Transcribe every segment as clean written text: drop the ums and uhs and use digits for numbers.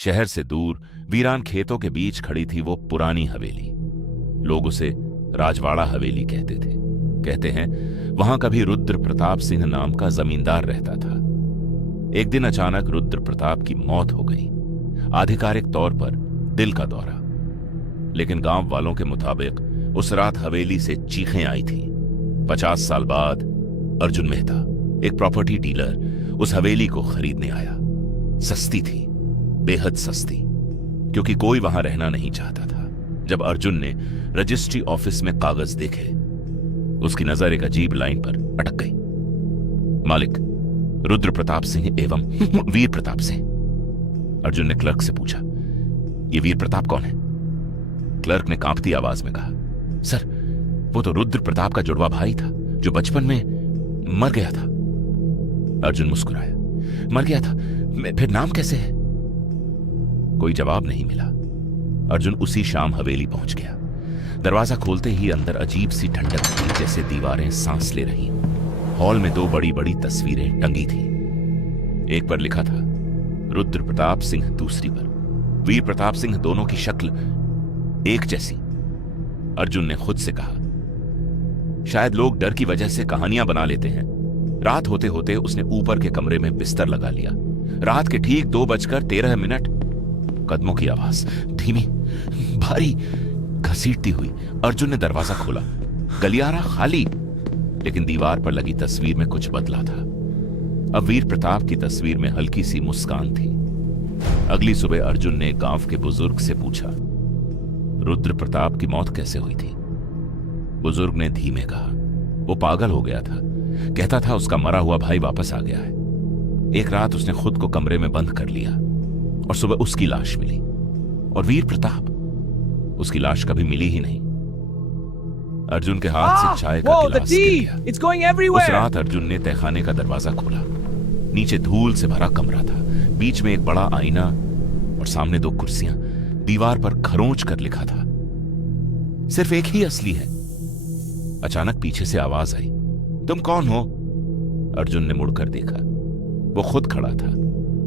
शहर से दूर वीरान खेतों के बीच खड़ी थी वो पुरानी हवेली। लोग उसे राजवाड़ा हवेली कहते थे। कहते हैं वहां कभी रुद्र प्रताप सिंह नाम का जमींदार रहता था। एक दिन अचानक रुद्र प्रताप की मौत हो गई, आधिकारिक तौर पर दिल का दौरा। लेकिन गांव वालों के मुताबिक उस रात हवेली से चीखें आई थी। 50 साल बाद अर्जुन मेहता, एक प्रॉपर्टी डीलर, उस हवेली को खरीदने आया। सस्ती थी, बेहद सस्ती, क्योंकि कोई वहां रहना नहीं चाहता था। जब अर्जुन ने रजिस्ट्री ऑफिस में कागज देखे, उसकी नजर एक अजीब लाइन पर अटक गई। मालिक रुद्र प्रताप सिंह एवं वीर प्रताप सिंह। अर्जुन ने क्लर्क से पूछा, ये वीर प्रताप कौन है? क्लर्क ने कांपती आवाज में कहा, सर वो तो रुद्र प्रताप का जुड़वा भाई था जो बचपन में मर गया था। अर्जुन मुस्कुराया, मर गया था? फिर नाम कैसे है? कोई जवाब नहीं मिला। अर्जुन उसी शाम हवेली पहुंच गया। दरवाजा खोलते ही अंदर अजीब सी ठंडक थी, जैसे दीवारें सांस ले रही। हॉल में 2 बड़ी बड़ी तस्वीरें टंगी थी। एक पर लिखा था रुद्र प्रताप सिंह, दूसरी पर वीर प्रताप सिंह। दोनों की शक्ल एक जैसी। अर्जुन ने खुद से कहा, शायद लोग डर की वजह से कहानियां बना लेते हैं। रात होते होते उसने ऊपर के कमरे में बिस्तर लगा लिया। रात के ठीक 2:13 कदमों की आवाज, धीमी, भारी, घसीटती हुई। अर्जुन ने दरवाजा खोला। गलियारा खाली, लेकिन दीवार पर लगी तस्वीर में कुछ बदला था। अब वीर प्रताप की तस्वीर में हल्की सी मुस्कान थी। अगली सुबह अर्जुन ने गांव के बुजुर्ग से पूछा, रुद्र प्रताप की मौत कैसे हुई थी? बुजुर्ग ने धीमे कहा, वो पागल हो गया था। कहता था उसका मरा हुआ भाई वापस आ गया है। एक रात उसने खुद को कमरे में बंद कर लिया और सुबह उसकी लाश मिली। और वीर प्रताप, उसकी लाश कभी मिली ही नहीं। अर्जुन के हाथ से चाय का गिलास गिर गया। उस रात अर्जुन ने तहखाने का दरवाजा खोला। नीचे धूल से भरा कमरा था। बीच में एक बड़ा आईना और सामने 2 कुर्सियां। दीवार पर खरोंच कर लिखा था, सिर्फ एक ही असली है। अचानक पीछे से आवाज आई, तुम कौन हो? अर्जुन ने मुड़कर देखा। वो खुद खड़ा था,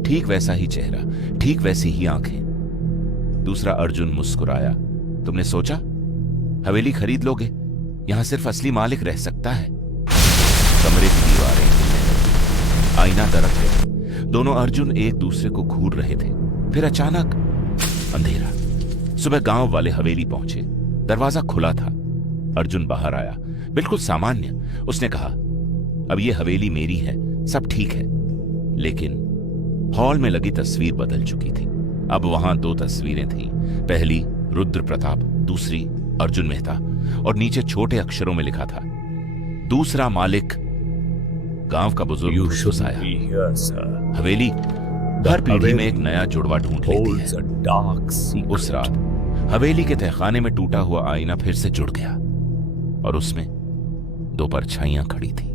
ठीक वैसा ही चेहरा, ठीक वैसी ही आंखें। दूसरा अर्जुन मुस्कुराया, तुमने सोचा हवेली खरीद लोगे? यहां सिर्फ असली मालिक रह सकता है। कमरे की दीवारें, आईना दरक गया। दोनों अर्जुन एक दूसरे को घूर रहे थे। फिर अचानक अंधेरा। सुबह गांव वाले हवेली पहुंचे। दरवाजा खुला था। अर्जुन बाहर आया, बिल्कुल सामान्य। उसने कहा, अब ये हवेली मेरी है, सब ठीक है। लेकिन हॉल में लगी तस्वीर बदल चुकी थी। अब वहां 2 तस्वीरें थीं। पहली रुद्र प्रताप, दूसरी अर्जुन मेहता, और नीचे छोटे अक्षरों में लिखा था, दूसरा मालिक। गांव का बुजुर्ग खुश आया। हवेली हर पीढ़ी में एक नया जुड़वा ढूंढ लेती है। उस रात हवेली के तहखाने में टूटा हुआ आईना फिर से जुड़ गया और उसमें 2 परछाइयां खड़ी थी।